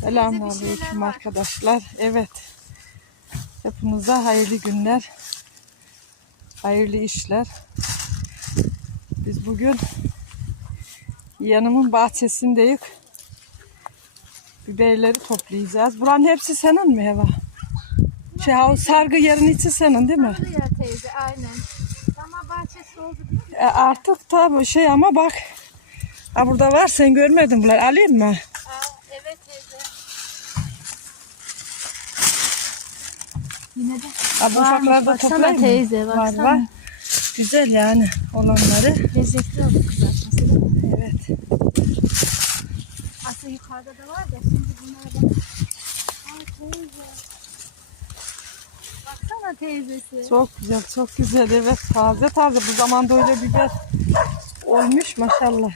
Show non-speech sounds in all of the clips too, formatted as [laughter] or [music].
Selamünaleyküm arkadaşlar. Evet. Hepinize hayırlı günler. Hayırlı işler. Biz bugün yanımın bahçesindeyiz. Biberleri toplayacağız. Buranın hepsi senin mi Heva? Şey, o sargı yerin içi senin değil mi? Ya teyze aynen. Ama bahçesi oldu? E, artık tabi şey ama bak. Ha, burada var sen görmedin bunlar. Alayım mı? Aa, evet teyze. Yine de Ha, bu ufakları da baksana toplayayım mı? teyze, Var baksana. var. Güzel yani olanları. lezzetli oldu kızartması değil mi? Evet. Aslında yukarıda da var da şimdi bunlar da. Aa teyze. Baksana teyzesi. Çok güzel, çok güzel. Evet, taze taze. Bu zamanda öyle biber olmuş maşallah.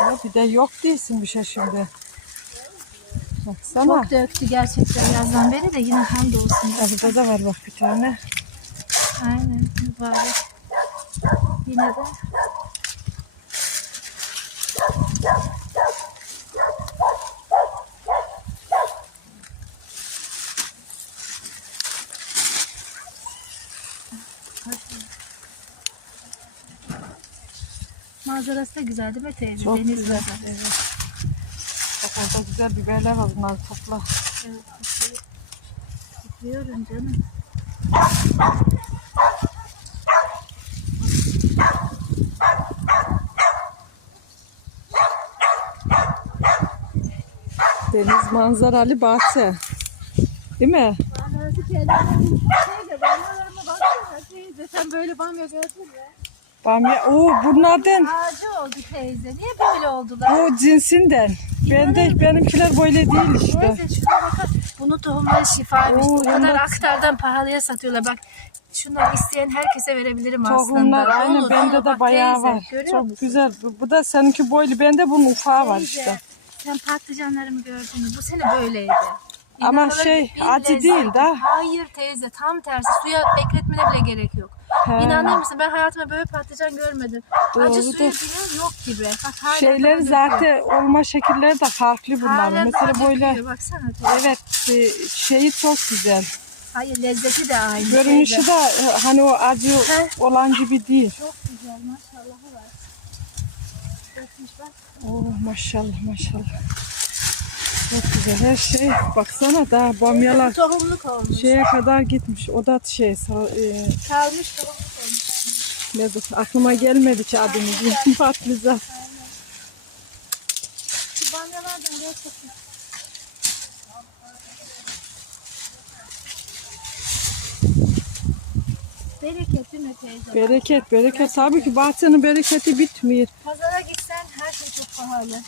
Ya bir de yok değilsin bir şey şimdi. Baksana. Çok döktü gerçekten yazdan beri de yine tam da olsun. Ha, Burada da var bak bir tane. Aynen mübarek. Yine de Manzarası da güzel değil mi teyze? Çok Deniz güzel. manzarası. Evet. Bak orada güzel biberler var. Bunları topla. Evet, topluyorum. Canım. Deniz manzaralı bahçe. Değil mi? Bana kendime teyze bamyalarıma baksana teyze. Sen böyle bamya gördün mü? Bamya. Oo bunlardan. Ağacı oldu teyze. Niye böyle oldular? Bu cinsinden. Ben de benimkiler böyle değil işte. Teyze şuna bakın. Bunu tohumları şifaymış. Oo, O kadar evet. aktardan pahalıya satıyorlar. Bak şunları isteyen herkese verebilirim aslında. Tohumlar aynı bende de Bak bayağı teyze, var. Görüyor Çok musun? güzel. Bu, bu da seninki boylu. Bende bunun ufağı var Teyze, işte. Sen patlıcanlarımı gördün mü? Bu sene böyleydi. Ama İnanılır şey, bir acı değil de. Hayır teyze tam tersi. Suya bekletmene bile gerek yok. He. İnanır mısın? Ben hayatımda böyle patlıcan görmedim. Acı Doğrudur. suyu bile yok gibi. Bak hala Şeyler zaten olma şekilleri de farklı bunların. Hala Mesela böyle. Baksana evet e, şeyi çok güzel. Hayır lezzeti de aynı. Görünüşü teyze. de e, hani o acı He. olan gibi değil. Çok güzel maşallah var. Dökmüş bak. Oo maşallah maşallah. Çok güzel her şey. Baksana daha bamyalar Tohumluk olmuş. şeye kadar gitmiş. O da şey sa- e, Kalmış tohumluk olmuş. ne bu- aklıma gelmedi ki adını. [laughs] Patlıcan. Şu bamyalardan gerçekten. Bereket değil mi teyze? Bereket bereket. Tabii ki bahçenin bereketi bitmiyor. Pazara gitsen her şey çok pahalı.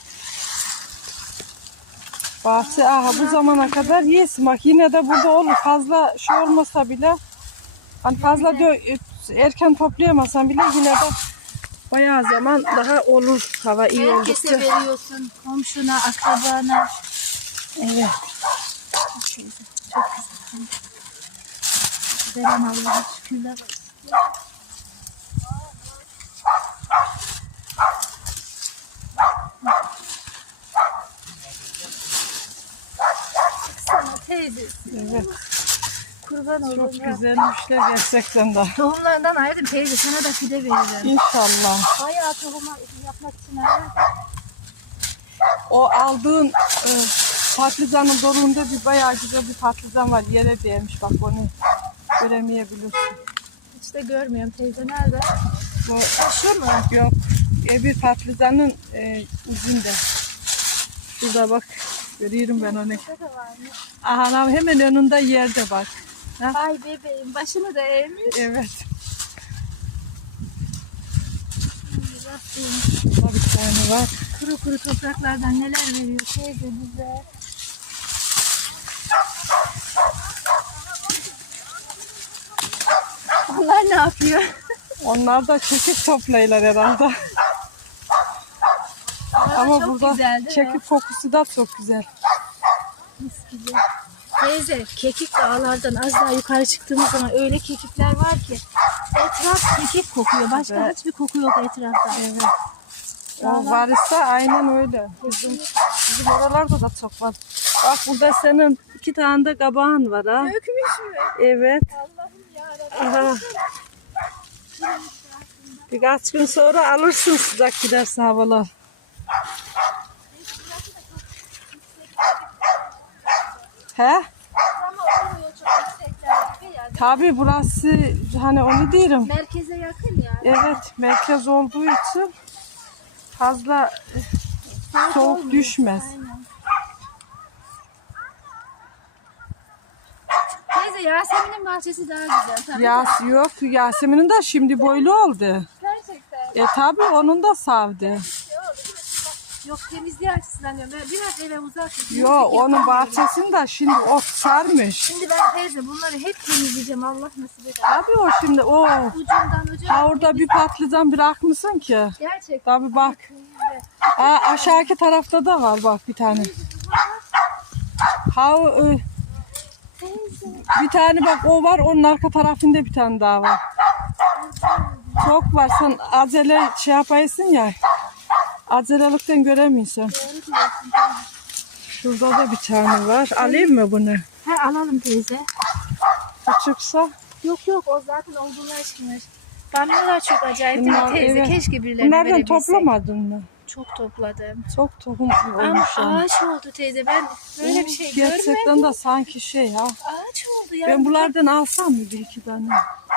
Bahçe aha bu zamana kadar yesin. Bak yine de burada olur. Fazla şey olmasa bile hani fazla dö- erken toplayamasan bile yine de bayağı zaman daha olur. Hava iyi Herkese oldukça. veriyorsun. Komşuna, akrabana. Evet. Çok güzel. Veren Allah'a şükürler olsun. Evet. Kurban Çok olayım ya. güzelmişler gerçekten de. Tohumlarından ayırdım teyze sana da fide veririm. İnşallah. Bayağı tohuma yapmak için ayırdım. O aldığın e, patlıcanın doruğunda bir bayağı güzel bir patlıcan var. Yere değmiş bak onu göremeyebilirsin. Hiç de görmüyorum teyze nerede? Bu Şu mu? yok. E, bir patlıcanın e, ucunda. Şurada bak. Görüyorum ben onu. Şurada varmış. Aha hemen önünde yerde bak. Ha? Ay bebeğim başını da eğmiş. Evet. Rabbim. Bir tane var. Kuru kuru topraklardan neler veriyor teyze bize. Onlar ne yapıyor? Onlar da çekip toplayırlar herhalde. Ama çok burada güzel değil mi? çekip kokusu da çok güzel. Mis gibi. Teyze kekik dağlardan az daha yukarı çıktığımız zaman öyle kekikler var ki etraf kekik kokuyor. Başka Evet. hiçbir koku yok etrafta. Evet. O varsa aynen öyle. Bizim, bizim oralarda da çok var. Bak burada senin iki tane de kabağın var ha. Dökmüş mü? Evet. Allah'ım yarabbim. Birkaç gün sonra alırsın sıcak giderse havalar. He? Tabii burası hani onu diyorum. Merkeze yakın ya. Evet merkez olduğu için fazla soğuk olmuyor. düşmez. Aynen. Teyze Yasemin'in bahçesi daha güzel. Tabii Yas yok Yasemin'in de şimdi boylu oldu. Gerçekten. E tabii onun da savdı. Yok temizliği açısından diyorum. Böyle biraz eve uzak. Yo onun bahçesinde şimdi ot sarmış. Şimdi ben teyze bunları hep temizleyeceğim. Allah nasip eder. Tabii o şimdi o Ucundan ucuna. ha orada bir patlıcan bırakmışsın ki. Gerçekten. Tabii bak. Aa, aşağıki tarafta da var bak bir tane. Ha o, e, Teyze. bir tane bak o var onun arka tarafında bir tane daha var. Çok var sen acele şey yapayısın ya. Acelelikten göremiyorsun. Şurada da bir tane var. Alayım mı bunu? He alalım teyze. Küçükse. Yok yok o zaten olgunlaşmış. Bamyalar çok acayip değil mi Bunlar, teyze? evet. Keşke birilerine Bunlardan verebilsek. toplamadın mı? Çok topladım. Çok tohum Ama olmuş yani. ağaç oldu teyze. Ben böyle bir şey Gerçekten görmedim. de sanki şey ya. Ağaç oldu ya. Ben bunlardan alsam mı bir iki tane?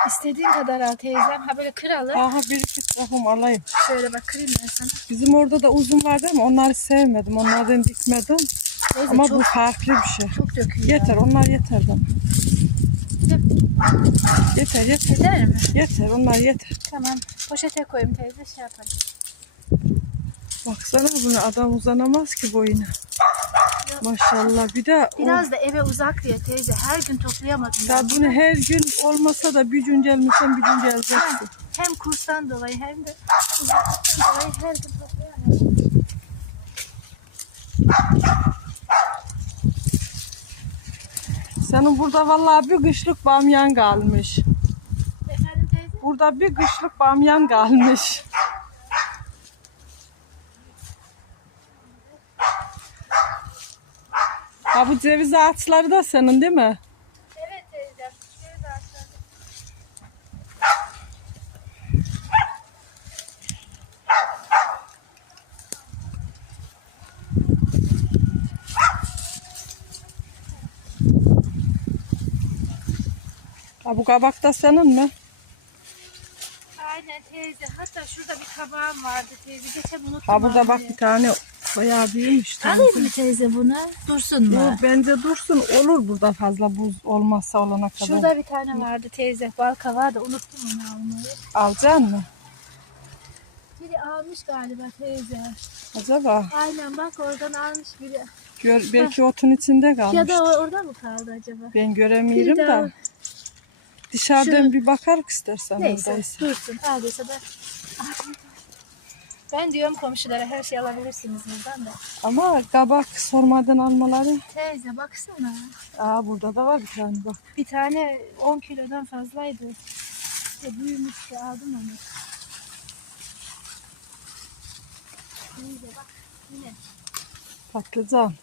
İstediğin kadar al teyzem. Ha böyle kıralım. Aha bir iki tohum alayım. Şöyle bak kırayım ben sana. Bizim orada da uzun vardı ama onları sevmedim. Onlardan dikmedim. Teyze Ama çok, bu farklı bir şey. çok döküyor. Yeter onlar yeter bana. Yeter yeter. Eder mi? Yeter onlar yeter. Tamam. Poşete koyayım teyze şey yapalım. Baksana bunu adam uzanamaz ki boyuna. Maşallah. Bir de Biraz da eve uzak diye teyze. Her gün toplayamadım. ya ben. bunu her gün olmasa da bir gün gelmişsen bir gün geleceksin. Hem kurstan dolayı hem de uzaklıktan dolayı her gün toplayamadım. Senin burada vallahi bir kışlık bamyan kalmış. Efendim teyze? Burada bir kışlık bamyan kalmış. Ha bu ceviz ağaçları da senin değil mi? Evet teyzem. De aşağıda. Ha bu kabak da senin mi? Aynen teyze. Hatta şurada bir kabağım vardı teyze. Geçen unuttum. Ha burada bak bir tane bayağı büyümüş. Alayım mı teyze bunu? Dursun mu? Yok, bence dursun olur burada fazla buz olmazsa olana kadar. Şurada bir tane vardı teyze. Balka vardı. Unuttum onu almayı. Alacaksın mı? Biri almış galiba teyze. Acaba? Aynen bak oradan almış biri. Gör, belki otun içinde kalmış. Ya da orada mı kaldı acaba? Ben göremiyorum daha. da. Dışarıdan Şu- bir bakarık istersen Neyse oradaysa. dursun. Aldıysa da. Ben diyorum komşulara her şey alabilirsiniz buradan da. Ama kabak sormadan almaları. Teyze baksana. Aa burada da var bir tane bak. Bir tane 10 kilodan fazlaydı. İşte büyümüştü aldım onu. Teyze bak yine. Patlıcan.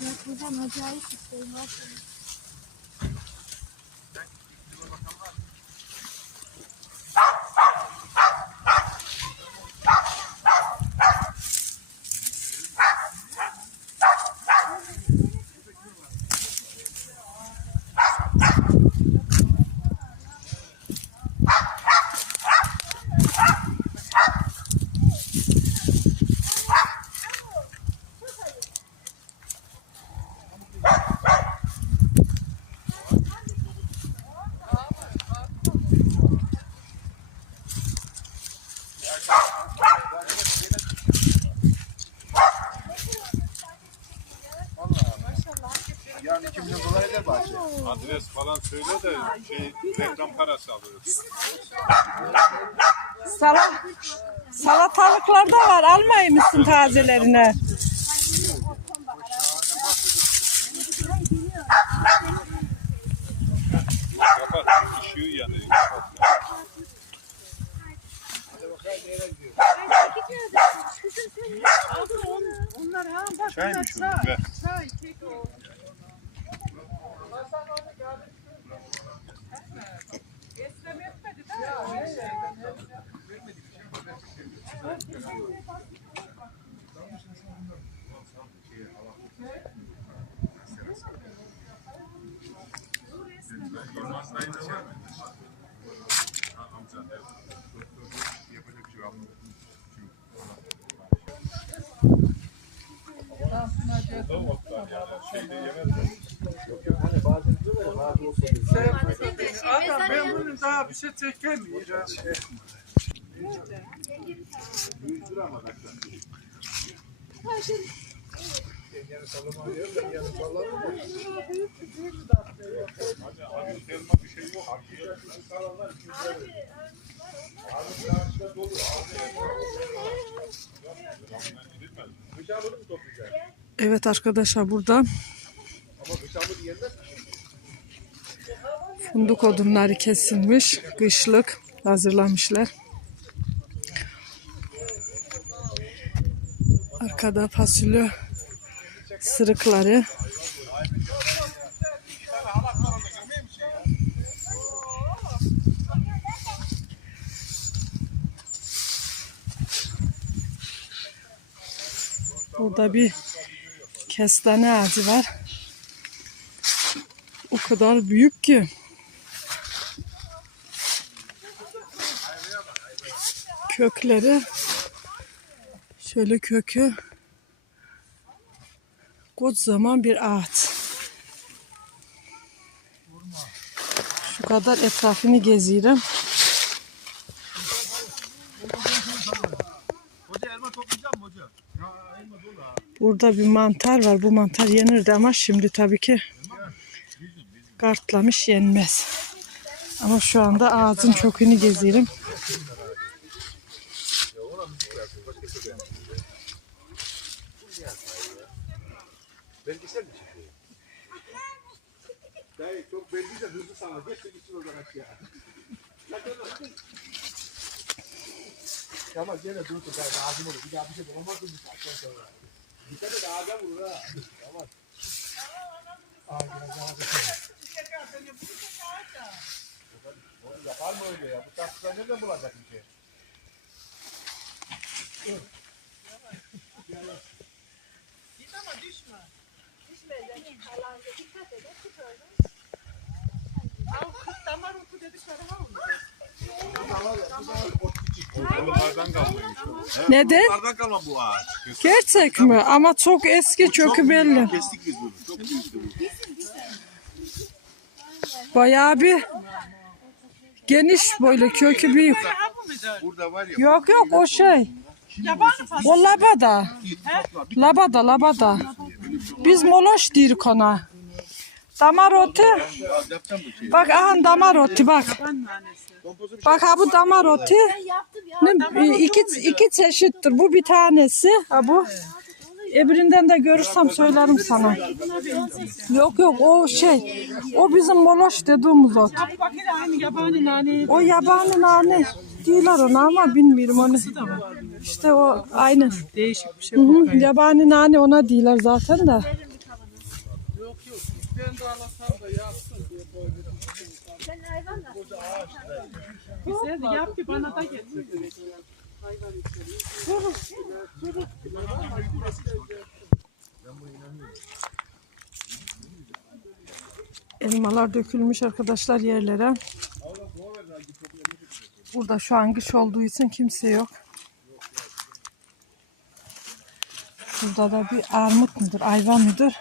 Patlıcan acayip bir şey. Şey reklam parası alırız. Salat, salatalıklar da var. Almayı mısın bak Çaymış o. Ver. Çay, kek o. Şeyde yemez. Evet arkadaşlar burada fındık odunları kesilmiş. Kışlık hazırlamışlar. Arkada fasulye sırıkları. Burada bir kestane ağacı var. O kadar büyük ki. Kökleri şöyle kökü kocaman bir ağaç. Şu kadar etrafını geziyorum. Burada bir mantar var. Bu mantar yenirdi ama şimdi tabii ki kartlamış yenmez. Ama şu anda ağacın çökünü geziyorum. Belgesel çok belliyse hızlı gene dayı lazım [laughs] olur. Bir daha bir şey bulamazsın bir saatten sonra. Dikkat et. Tamam. Ağaca ağaca. Oğlum yapar mı öyle ya? Bu taşlar nereden bulacak bir şey? Onlardan kalmaymış o. Neden? Bunlardan kalma bu ağaç. Gerçek mi? Ama çok eski çökü belli. Kestik biz bunu. Çok büyüktü bu. Bayağı bir geniş böyle kökü büyük. Burada var ya. Yok yok o şey. O labada. Labada labada. Biz moloş diyoruz ona. Damar otu. Bak aha damar otu bak. Bak ha bu damar otu. Ne, iki, iki çeşittir. Bu bir tanesi. Ha bu. Öbüründen de görürsem söylerim sana. Yok yok o şey. O bizim moloş dediğimiz ot. O yabani nane. Diyorlar ona ama bilmiyorum onu. İşte o aynı. Değişik bir şey. Hı hı, yabani nane ona diyorlar zaten de. Güzel de yap ki bana da getir. Elmalar dökülmüş arkadaşlar yerlere. Burada şu an kış olduğu için kimse yok. Burada da bir armut mudur, ayva mıdır?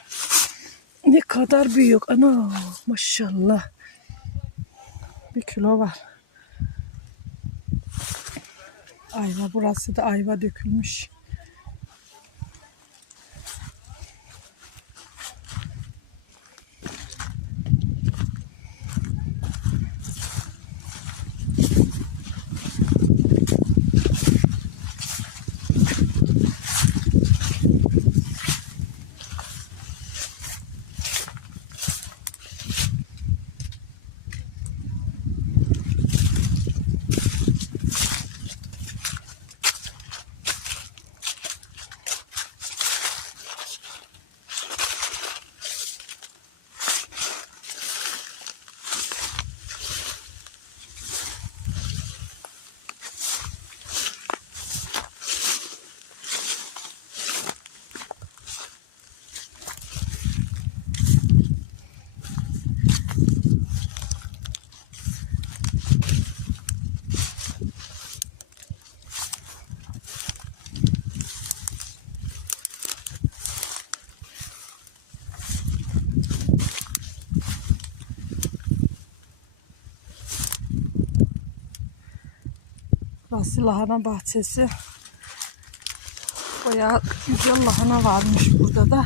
Ne kadar büyük. Ana maşallah. Bir kilo var. Ayva burası da ayva dökülmüş. Burası lahana bahçesi. Bayağı güzel lahana varmış burada da.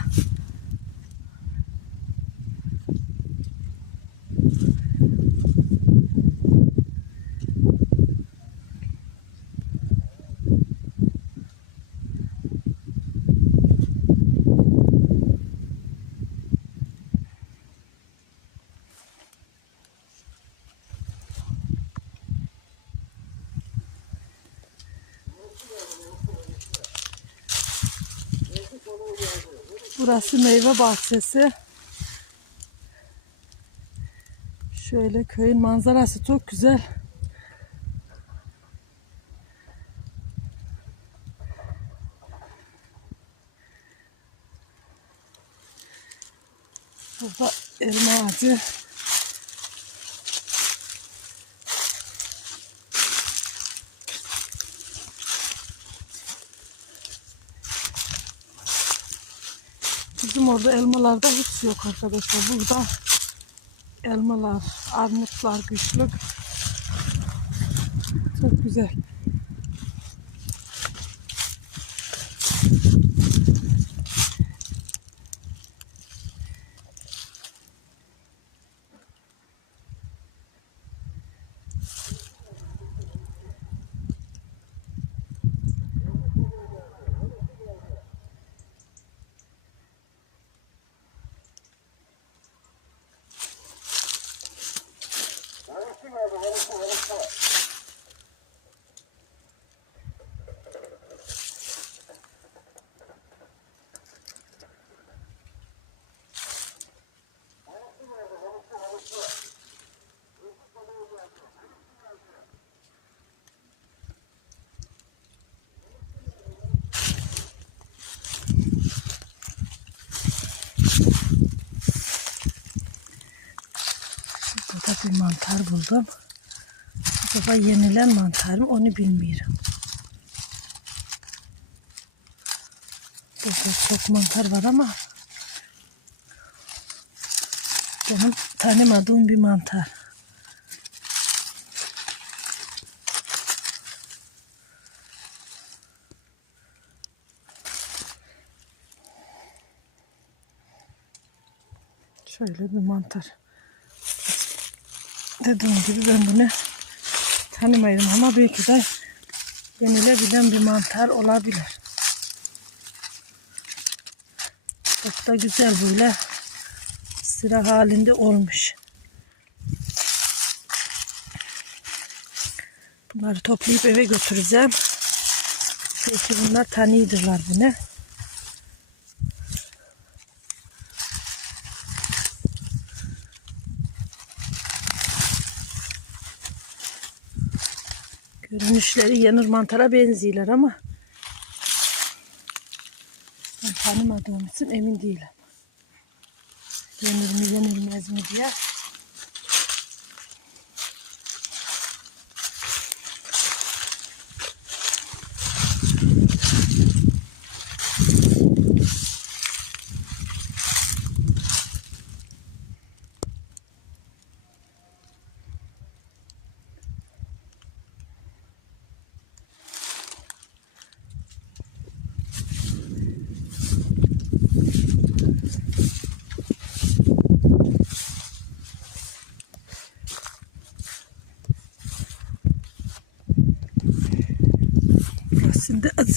Burası meyve bahçesi. Şöyle köyün manzarası çok güzel. Burada elma ağacı. Bizim orada elmalarda hiç yok arkadaşlar. Burada elmalar, armutlar güçlük. Çok güzel. Two over, one four, one four. Buldum. Acaba yenilen mantar mı onu bilmiyorum. Burada çok mantar var ama benim tanımadığım bir mantar. Şöyle bir mantar. Dediğim gibi ben bunu tanımıyorum ama belki de yenilebilen bir mantar olabilir. Çok da güzel böyle sıra halinde olmuş. Bunları toplayıp eve götüreceğim. Belki bunlar tanıydılar bunu. Görünüşleri yenir mantara benziyorlar ama ben tanımadığım için emin değilim. Yenir mi yenilmez mi diye.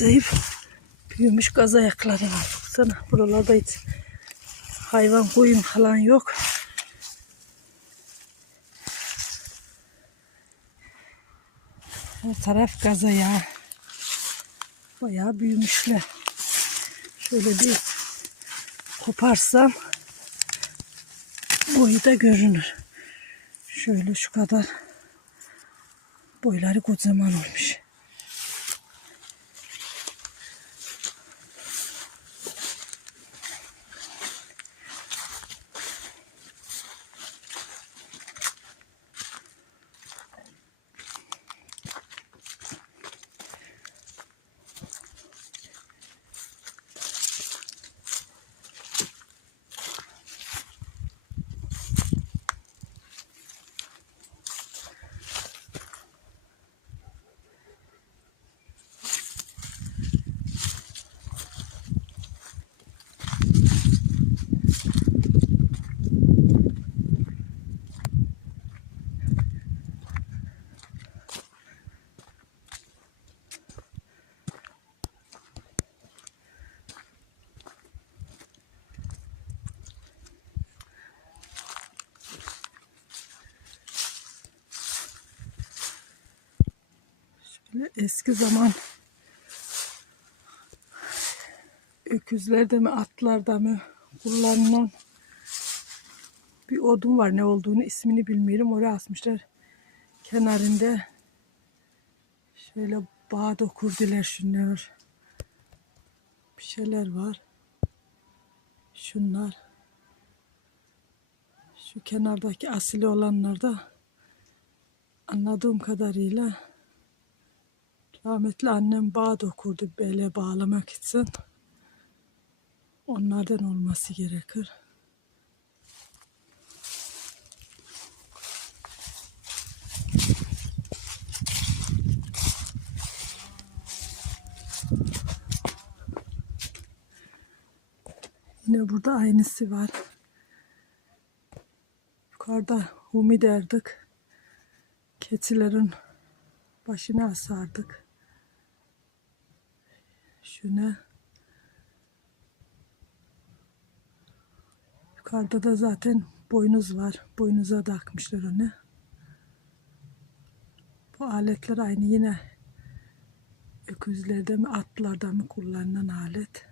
Acayip büyümüş gaz ayakları var. Baksana buralarda hiç hayvan koyun falan yok. Her taraf gaz ayağı. Bayağı büyümüşler. Şöyle bir koparsam boyu da görünür. Şöyle şu kadar boyları kocaman olmuş. Eski zaman öküzlerde mi atlarda mı kullanılan bir odun var. Ne olduğunu ismini bilmiyorum. Oraya asmışlar. Kenarında şöyle bağ dokurdular şunlar. Bir şeyler var. Şunlar. Şu kenardaki asili olanlar da anladığım kadarıyla rahmetli annem bağ dokurdu bele bağlamak için onlardan olması gerekir. Yine burada aynısı var. Yukarıda humi derdik. Keçilerin başına asardık. Şuna. Yukarıda da zaten boynuz var. Boynuza takmışlar onu. Bu aletler aynı yine öküzlerde mi atlarda mı kullanılan alet.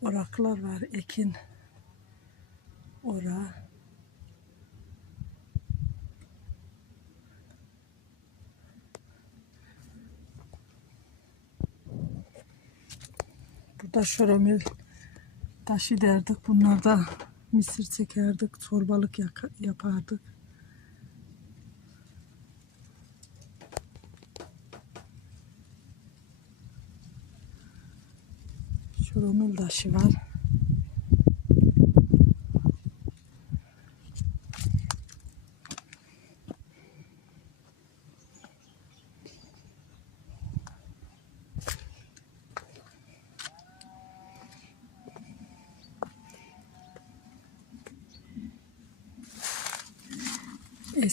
Oraklar var. Ekin. Ora. Burada şöramil taşı derdik. Bunlarda mısır çekerdik. Çorbalık yapardık. Şöramil taşı var.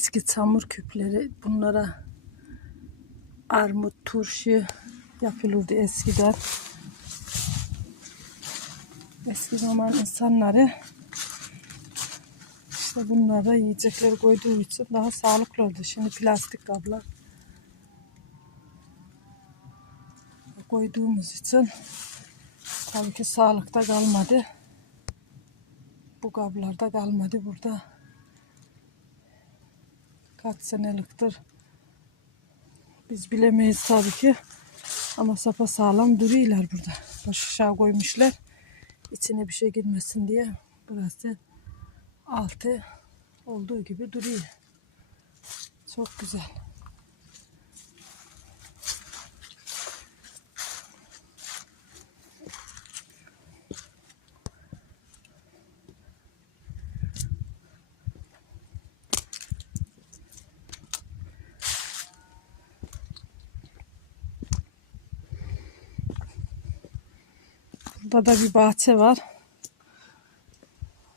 Eski çamur küpleri bunlara armut, turşu yapılırdı eskiden. Eski zaman insanları işte bunlara yiyecekleri koyduğu için daha sağlıklı oldu. Şimdi plastik kablar koyduğumuz için tabii ki sağlıkta kalmadı. Bu kablarda kalmadı burada kaç seneliktir. Biz bilemeyiz tabii ki. Ama sapa sağlam duruyorlar burada. Baş aşağı koymuşlar. İçine bir şey girmesin diye. Burası altı olduğu gibi duruyor. Çok güzel. Burada da bir bahçe var.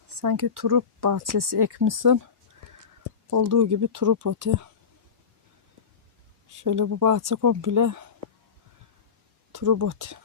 Sanki turup bahçesi ekmişsin. Olduğu gibi turup otu. Şöyle bu bahçe komple turup otu.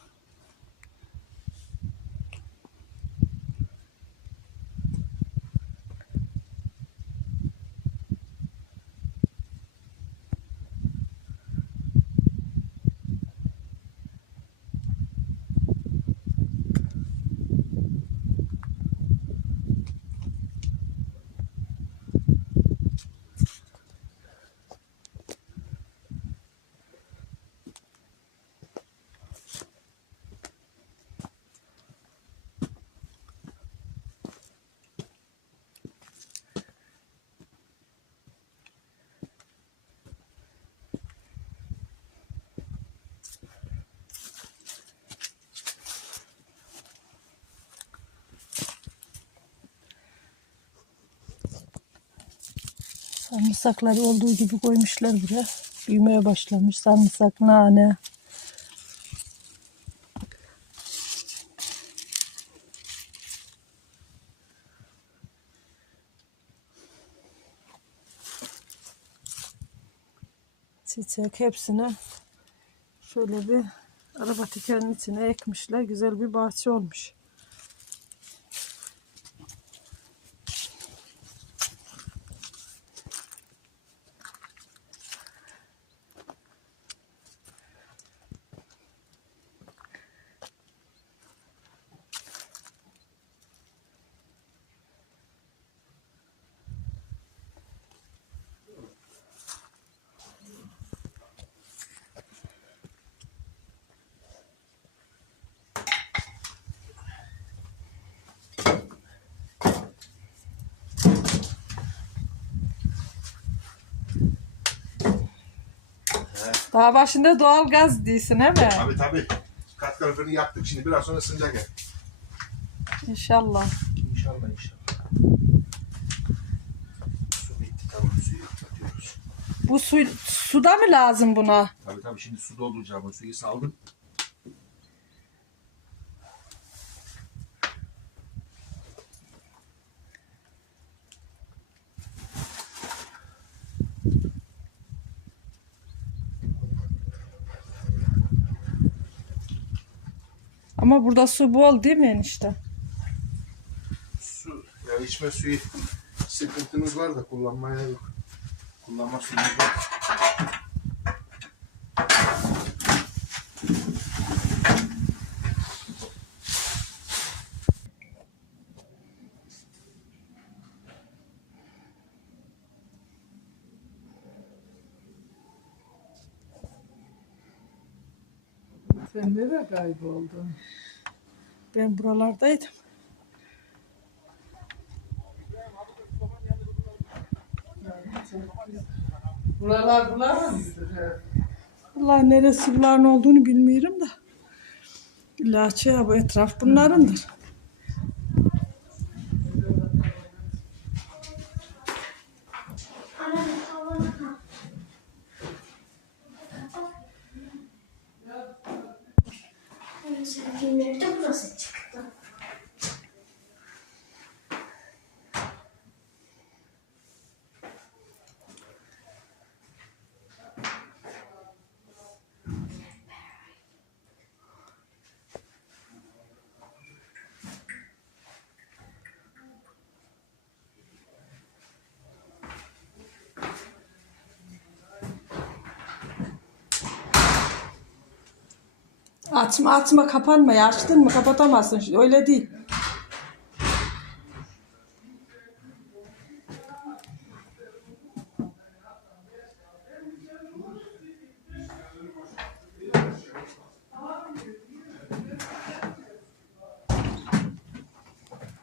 Sarımsakları olduğu gibi koymuşlar buraya. Büyümeye başlamış. Sarımsak, nane. Çiçek hepsini şöyle bir araba tekerinin içine ekmişler. Güzel bir bahçe olmuş. Daha başında doğal gaz değilsin değil mi? Tabii tabii. Kat kaloriferini yaktık şimdi biraz sonra ısınacak ev. İnşallah. İnşallah inşallah. Su bitti tamam suyu atıyoruz. Bu su, suda mı lazım buna? Tabii tabii şimdi su dolduracağım. O suyu saldım. Ama burada su bol değil mi enişte? Su, ya içme suyu sıkıntımız var da kullanmaya yok. Kullanma suyumuz var. Sen nereye kayboldun? Ben buralardaydım. Buralar bular mıdır? Allah neresi bunların olduğunu bilmiyorum da. İlaçı ya bu etraf bunlarındır. Açma açma kapanma. Açtın mı kapatamazsın. Öyle değil.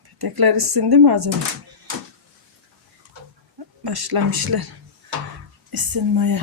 Petekler ısındı mı acaba? Başlamışlar ısınmaya.